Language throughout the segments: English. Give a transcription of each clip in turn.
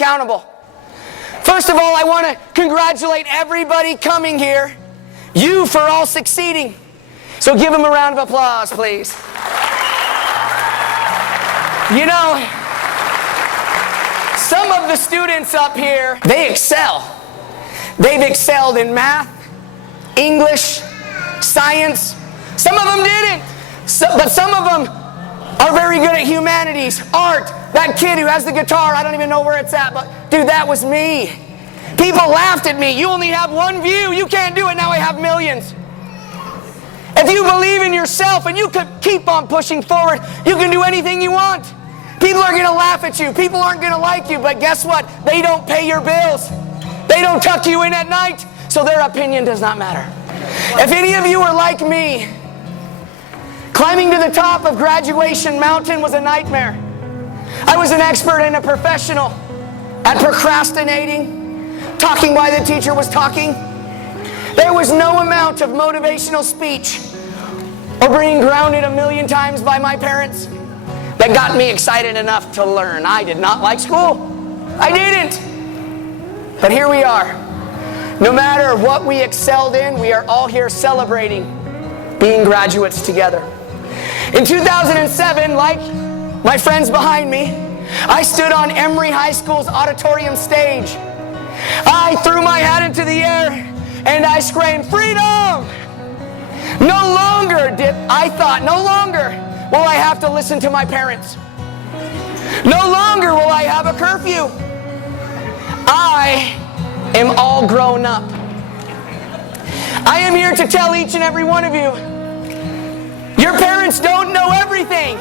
accountable. First of all, I want to congratulate everybody coming here. You for all succeeding. So give them a round of applause, please. You know, some of the students up here, they excel. They've excelled in math, English, science. Some of them didn't. But some of them are very good at humanities, art. That kid who has the guitar, I don't even know where it's at, but dude, that was me. People laughed at me. You only have one view. You can't do it. Now I have millions. If you believe in yourself and you could keep on pushing forward, you can do anything you want. People are going to laugh at you. People aren't going to like you, but guess what? They don't pay your bills. They don't tuck you in at night, so their opinion does not matter. If any of you are like me, climbing to the top of Graduation Mountain was a nightmare. I was an expert and a professional at procrastinating, talking while the teacher was talking. There was no amount of motivational speech or being grounded 1,000,000 times by my parents that got me excited enough to learn. I did not like school. I didn't. But here we are. No matter what we excelled in, we are all here celebrating being graduates together. In 2007, like my friends behind me, I stood on Emory High School's auditorium stage. I threw my hat into the air and I screamed, "Freedom!" No longer will I have to listen to my parents. No longer will I have a curfew. I am all grown up. I am here to tell each and every one of you, your parents don't know everything.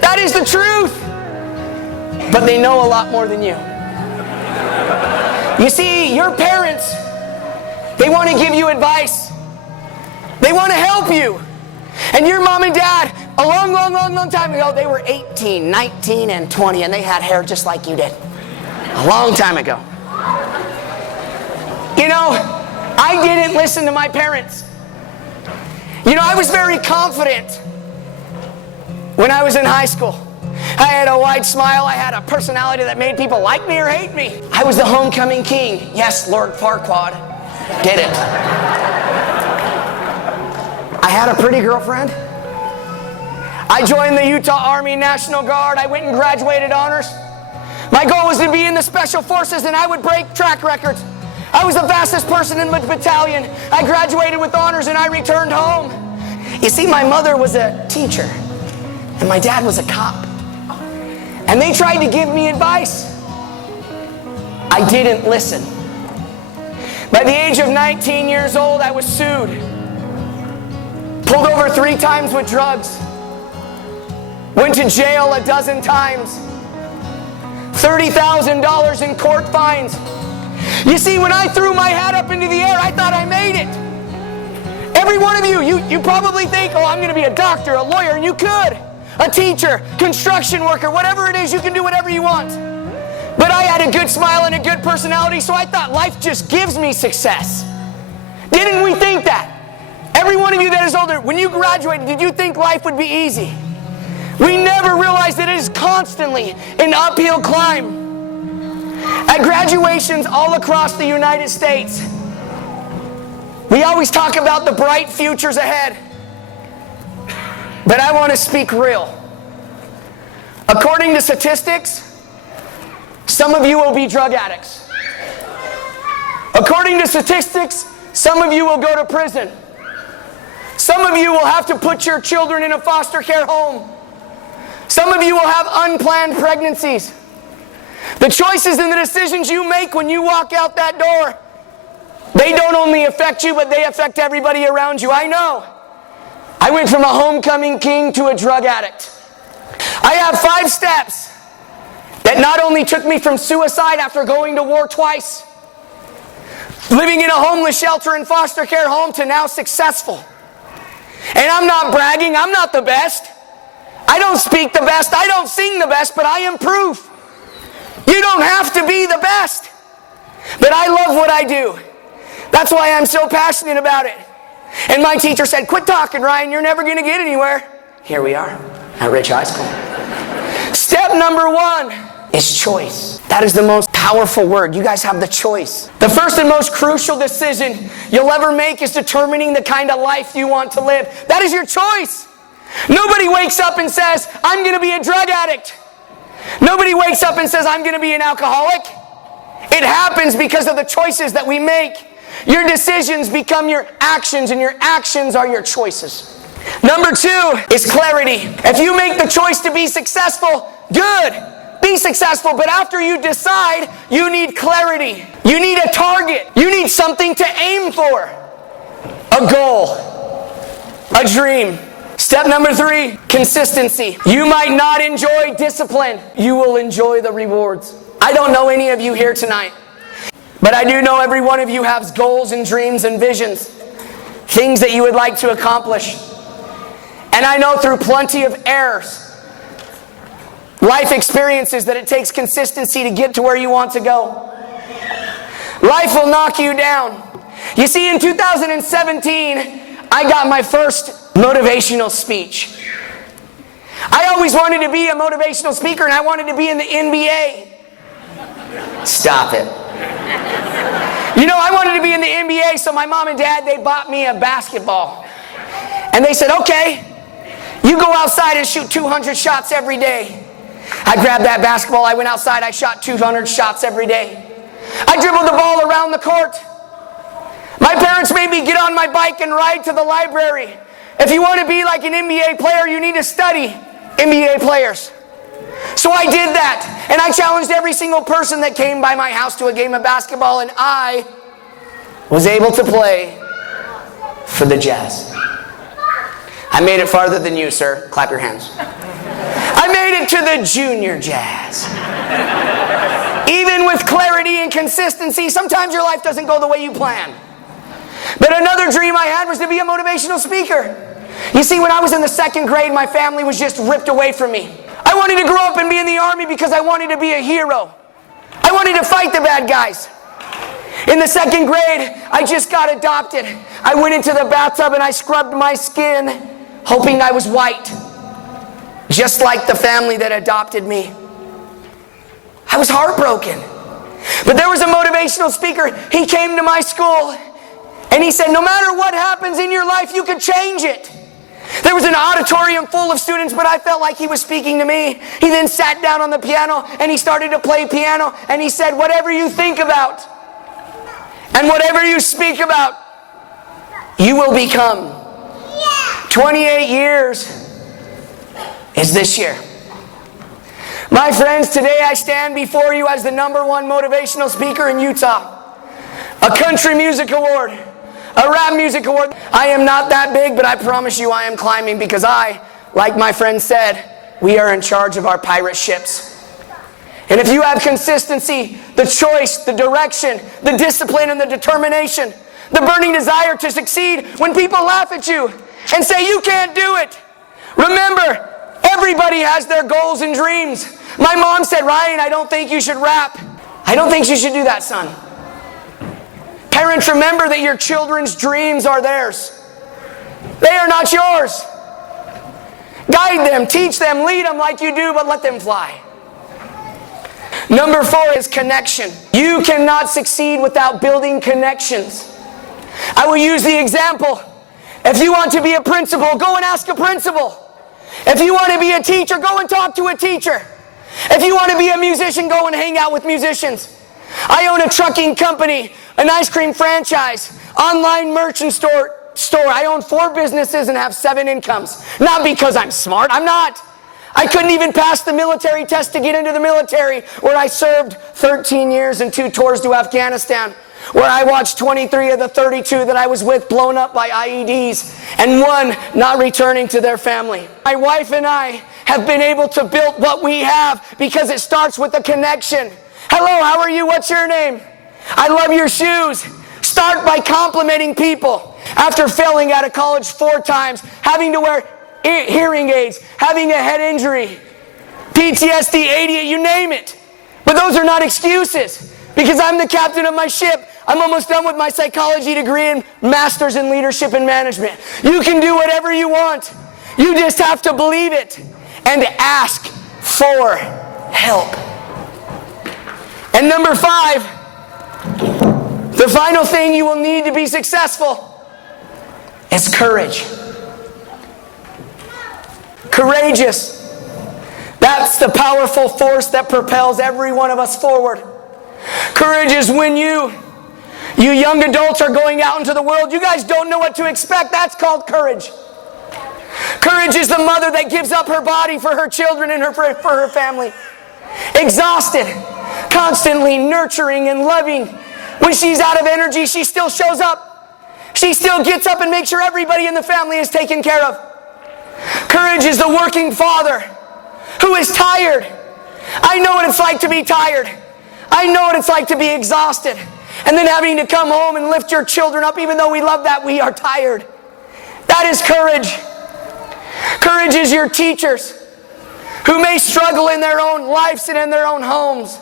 That is the truth. But they know a lot more than you. You see, your parents, they want to give you advice. They want to help you. And your mom and dad, a long time ago, they were 18, 19, and 20, and they had hair just like you did. A long time ago. You know, I didn't listen to my parents. You know, I was very confident when I was in high school. I had a wide smile. I had a personality that made people like me or hate me. I was the homecoming king. Yes, Lord Farquaad did it. I had a pretty girlfriend. I joined the Utah Army National Guard. I went and graduated honors. My goal was to be in the Special Forces and I would break track records. I was the fastest person in the battalion. I graduated with honors and I returned home. You see, my mother was a teacher and my dad was a cop. And they tried to give me advice. I didn't listen. By the age of 19 years old, I was sued. Pulled over 3 times with drugs. Went to jail a dozen times. $30,000 in court fines. You see, when I threw my hat up into the air, I thought I made it. Every one of you probably think, oh, I'm going to be a doctor, a lawyer, and you could. A teacher, construction worker, whatever it is, you can do whatever you want. But I had a good smile and a good personality, so I thought life just gives me success. Didn't we think that? Every one of you that is older, when you graduated, did you think life would be easy? We never realized that it is constantly an uphill climb. At graduations all across the United States, we always talk about the bright futures ahead. But I want to speak real. According to statistics, some of you will be drug addicts. According to statistics, some of you will go to prison. Some of you will have to put your children in a foster care home. Some of you will have unplanned pregnancies. The choices and the decisions you make when you walk out that door, they don't only affect you, but they affect everybody around you. I know. I went from a homecoming king to a drug addict. I have 5 steps that not only took me from suicide after going to war twice, living in a homeless shelter and foster care home, to now successful. And I'm not bragging, I'm not the best. I don't speak the best, I don't sing the best, but I am proof. You don't have to be the best. But I love what I do. That's why I'm so passionate about it. And my teacher said, quit talking, Ryan, you're never going to get anywhere. Here we are at Rich High School. Step number 1, is choice. That is the most powerful word. You guys have the choice. The first and most crucial decision you'll ever make is determining the kind of life you want to live. That is your choice. Nobody wakes up and says, I'm going to be a drug addict. Nobody wakes up and says, I'm going to be an alcoholic. It happens because of the choices that we make. Your decisions become your actions, and your actions are your choices. Number 2 is clarity. If you make the choice to be successful, good. Be successful, but after you decide, you need clarity. You need a target. You need something to aim for. A goal. A dream. Step number 3, consistency. You might not enjoy discipline. You will enjoy the rewards. I don't know any of you here tonight, but I do know every one of you has goals and dreams and visions, things that you would like to accomplish. And I know through plenty of errors, life experiences, that it takes consistency to get to where you want to go. Life will knock you down. You see, in 2017, I got my first motivational speech. I always wanted to be a motivational speaker, and I wanted to be in the NBA. Stop it. You know, I wanted to be in the NBA, so my mom and dad, they bought me a basketball. And they said, okay, you go outside and shoot 200 shots every day. I grabbed that basketball, I went outside, I shot 200 shots every day. I dribbled the ball around the court. My parents made me get on my bike and ride to the library. If you want to be like an NBA player, you need to study NBA players. So I did that, and I challenged every single person that came by my house to a game of basketball, and I was able to play for the Jazz. I made it farther than you, sir. Clap your hands. I made it to the junior Jazz. Even with clarity and consistency, sometimes your life doesn't go the way you plan. But another dream I had was to be a motivational speaker. You see, when I was in the 2nd grade, my family was just ripped away from me. I wanted to grow up and be in the army because I wanted to be a hero. I wanted to fight the bad guys. In the 2nd grade, I just got adopted. I went into the bathtub and I scrubbed my skin, hoping I was white, just like the family that adopted me. I was heartbroken. But there was a motivational speaker. He came to my school and he said, no matter what happens in your life, you can change it. There was an auditorium full of students, but I felt like he was speaking to me. He then sat down on the piano and he started to play piano, and he said, whatever you think about and whatever you speak about, you will become. 28 years is this year. My friends, today I stand before you as the #1 motivational speaker in Utah. A country music award, a rap music award. I am not that big, but I promise you I am climbing, because I, like my friend said, we are in charge of our pirate ships. And if you have consistency, the choice, the direction, the discipline, and the determination, the burning desire to succeed when people laugh at you and say you can't do it, remember, everybody has their goals and dreams. My mom said, Ryan, I don't think you should rap. I don't think you should do that, son. Parents, remember that your children's dreams are theirs. They are not yours. Guide them, teach them, lead them like you do, but let them fly. Number 4 is connection. You cannot succeed without building connections. I will use the example. If you want to be a principal, go and ask a principal. If you want to be a teacher, go and talk to a teacher. If you want to be a musician, go and hang out with musicians. I own a trucking company, an ice cream franchise, online merchant store. I own 4 businesses and have 7 incomes. Not because I'm smart, I'm not. I couldn't even pass the military test to get into the military, where I served 13 years and 2 tours to Afghanistan, where I watched 23 of the 32 that I was with blown up by IEDs, and 1 not returning to their family. My wife and I have been able to build what we have because it starts with a connection. Hello, how are you? What's your name? I love your shoes. Start by complimenting people. After failing out of college 4 times, having to wear hearing aids, having a head injury, PTSD, ADHD, you name it. But those are not excuses, because I'm the captain of my ship. I'm almost done with my psychology degree and master's in leadership and management. You can do whatever you want. You just have to believe it and ask for help. And number 5, the final thing you will need to be successful is courage. Courageous. That's the powerful force that propels every one of us forward. Courage is when you young adults are going out into the world. You guys don't know what to expect. That's called courage. Courage is the mother that gives up her body for her children and for her family. Exhausted, constantly nurturing and loving. When she's out of energy, she still shows up. She still gets up and makes sure everybody in the family is taken care of. Courage is the working father who is tired. I know what it's like to be tired. I know what it's like to be exhausted. And then having to come home and lift your children up, even though we love that, we are tired. That is courage. Courage is your teachers who may struggle in their own lives and in their own homes.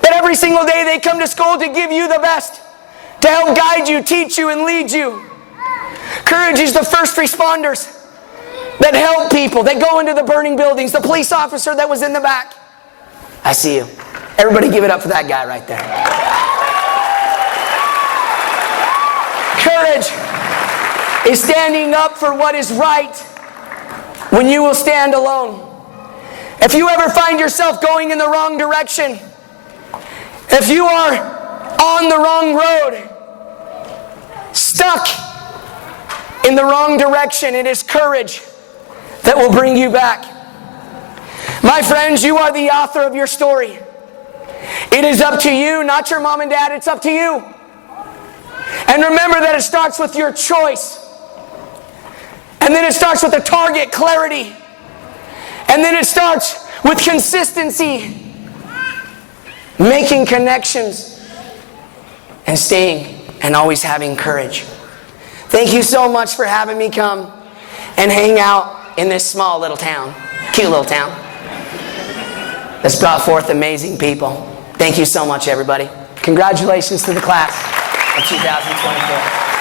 But every single day they come to school to give you the best, to help guide you, teach you, and lead you. Courage is the first responders that help people, that go into the burning buildings. The police officer that was in the back. I see you. Everybody give it up for that guy right there. Courage is standing up for what is right when you will stand alone. If you ever find yourself going in the wrong direction, if you are on the wrong road, stuck in the wrong direction, it is courage that will bring you back. My friends, you are the author of your story. It is up to you, not your mom and dad. It's up to you. And remember that it starts with your choice. And then it starts with a target, clarity. And then it starts with consistency, making connections, and staying and always having courage. Thank you so much for having me come and hang out in this small little town, cute little town that's brought forth amazing people. Thank you so much, everybody. Congratulations to the class of 2024.